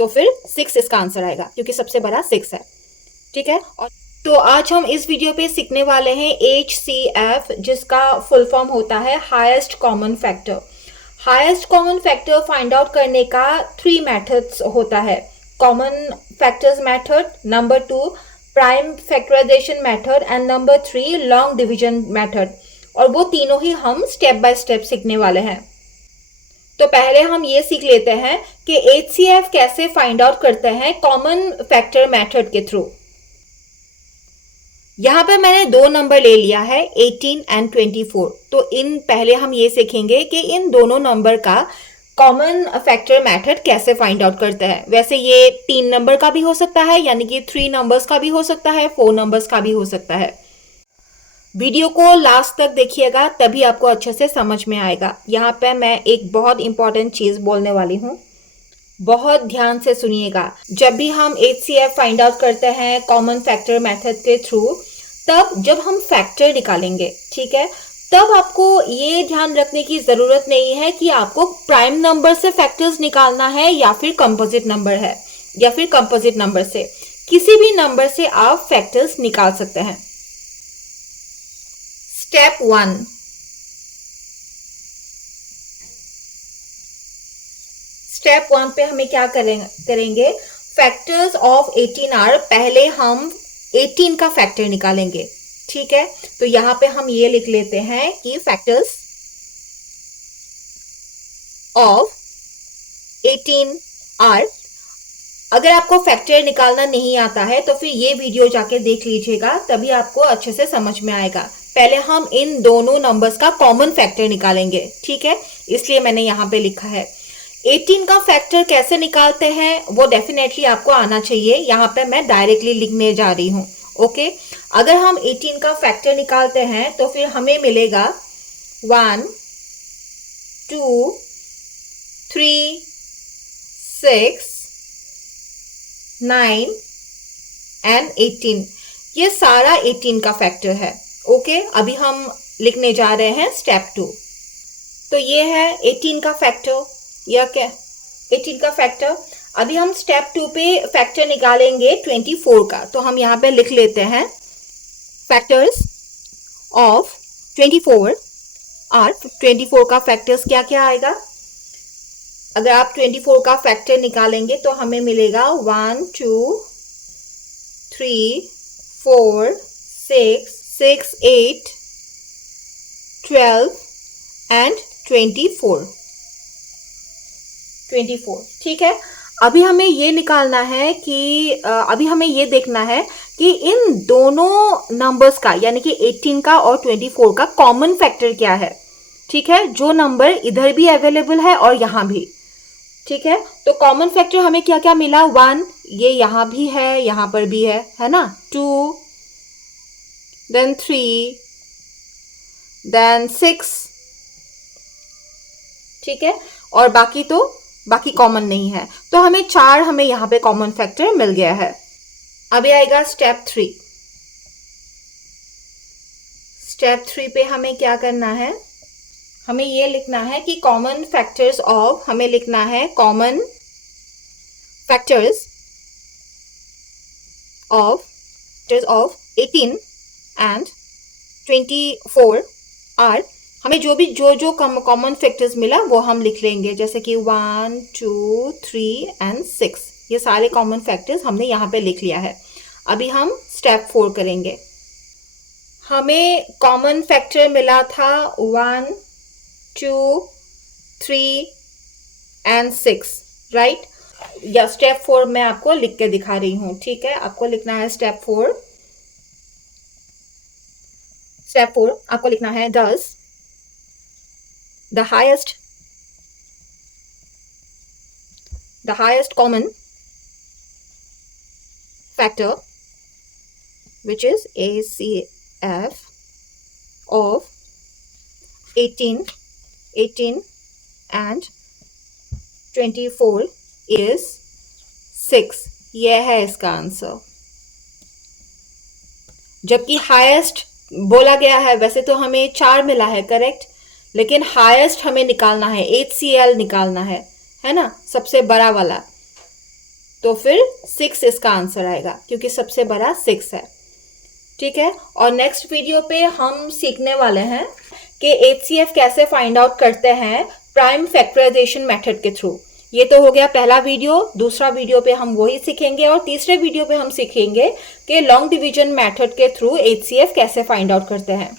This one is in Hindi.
तो फिर 6 इसका आंसर आएगा क्योंकि सबसे बड़ा 6 है। ठीक है। और तो आज हम इस वीडियो पे सीखने वाले हैं HCF, जिसका फुल फॉर्म होता है highest common factor. Highest common factor find out करने का 3 मेथड्स होता है। Common factors method, number 2 prime factorization method and number 3 long division method. और वो तीनों ही हम स्टेप बाय स्टेप सीखने वाले हैं। तो पहले हम ये सीख लेते हैं कि HCF कैसे फाइंड आउट करते हैं कॉमन फैक्टर मेथड के थ्रू। यहाँ पे मैंने 2 नंबर ले लिया है 18 एंड 24। तो इन पहले हम ये सीखेंगे कि इन दोनों नंबर का कॉमन फैक्टर मेथड कैसे फाइंड आउट करते हैं। वैसे ये 3 नंबर का भी हो सकता है, यानी कि 3 नंबर्स का भी हो सकता है, 4 नंबर्स का भी हो सकता है। वीडियो को लास्ट तक देखिएगा, तभी आपको अच्छे से समझ में आएगा। यहाँ पे मैं एक बहुत इंपॉर्टेंट चीज बोलने वाली हूँ, बहुत ध्यान से सुनिएगा। जब भी हम HCF फाइंड आउट करते हैं कॉमन फैक्टर मेथड के थ्रू, तब जब हम फैक्टर निकालेंगे, ठीक है, तब आपको ये ध्यान रखने की जरूरत नहीं है कि आपको प्राइम नंबर से फैक्टर्स निकालना है या फिर कंपोजिट नंबर है, या फिर कंपोजिट नंबर से, किसी भी नंबर से आप फैक्टर्स निकाल सकते हैं। स्टेप 1, स्टेप 1 पे हमें क्या करेंगे, फैक्टर्स ऑफ 18 पहले हम 18 का फैक्टर निकालेंगे। ठीक है, तो यहां पे हम ये लिख लेते हैं कि फैक्टर्स ऑफ 18 अगर आपको फैक्टर निकालना नहीं आता है तो फिर ये वीडियो जाके देख लीजिएगा, तभी आपको अच्छे से समझ में आएगा। पहले हम इन दोनों नंबर्स का कॉमन फैक्टर निकालेंगे। ठीक है, इसलिए मैंने यहां पे लिखा है। 18 का फैक्टर कैसे निकालते हैं वो डेफिनेटली आपको आना चाहिए। यहाँ पे मैं डायरेक्टली लिखने जा रही हूँ। ओके, अगर हम 18 का फैक्टर निकालते हैं तो फिर हमें मिलेगा 1 2 3 6 9 एंड 18। ये सारा 18 का फैक्टर है। ओके, अभी हम लिखने जा रहे हैं स्टेप 2। तो ये है 18 का फैक्टर, या क्या 18 का फैक्टर। अभी हम स्टेप 2 पे फैक्टर निकालेंगे 24 का। तो हम यहाँ पे लिख लेते हैं फैक्टर्स ऑफ 24 24 का फैक्टर्स क्या क्या आएगा। अगर आप 24 का फैक्टर निकालेंगे तो हमें मिलेगा 1 2 3 4 6 8 12 एंड 24। ठीक है, अभी हमें ये निकालना है कि अभी हमें ये देखना है कि इन दोनों नंबर्स का, यानी कि 18 का और 24 का कॉमन फैक्टर क्या है। ठीक है, जो नंबर इधर भी अवेलेबल है और यहां भी। ठीक है, तो कॉमन फैक्टर हमें क्या क्या मिला, 1 ये यहां भी है, यहां पर भी है ना, 2 देन 3 देन 6। ठीक है, और बाकी कॉमन नहीं है, तो हमें 4 हमें यहाँ पे कॉमन फैक्टर मिल गया है। अभी आएगा स्टेप 3। स्टेप 3 पे हमें क्या करना है, हमें ये लिखना है कि कॉमन फैक्टर्स ऑफ, हमें लिखना है common factors of 18 and 24 are. हमें जो कॉमन फैक्टर्स मिला वो हम लिख लेंगे, जैसे कि 1 2 3 एंड 6। ये सारे कॉमन फैक्टर्स हमने यहाँ पे लिख लिया है। अभी हम स्टेप 4 करेंगे। हमें कॉमन फैक्टर मिला था 1 2 3 एंड 6, राइट। या स्टेप 4 मैं आपको लिख के दिखा रही हूँ। ठीक है, आपको लिखना है स्टेप 4। स्टेप 4 आपको लिखना है does the highest common factor, which is HCF of 18 and 24 is 6। यह है इसका आंसर। जबकि हाईएस्ट बोला गया है, वैसे तो हमें 4 मिला है, करेक्ट, लेकिन हाईएस्ट हमें निकालना है, HCL निकालना है ना, सबसे बड़ा वाला। तो फिर 6 इसका आंसर आएगा क्योंकि सबसे बड़ा 6 है। ठीक है, और नेक्स्ट वीडियो पे हम सीखने वाले हैं कि HCF कैसे फाइंड आउट करते हैं प्राइम फैक्टराइजेशन मेथड के थ्रू। ये तो हो गया पहला वीडियो। दूसरा वीडियो पे हम वही सीखेंगे और तीसरे वीडियो पे हम सीखेंगे कि लॉन्ग डिवीजन मेथड के थ्रू HCF कैसे फाइंड आउट करते हैं।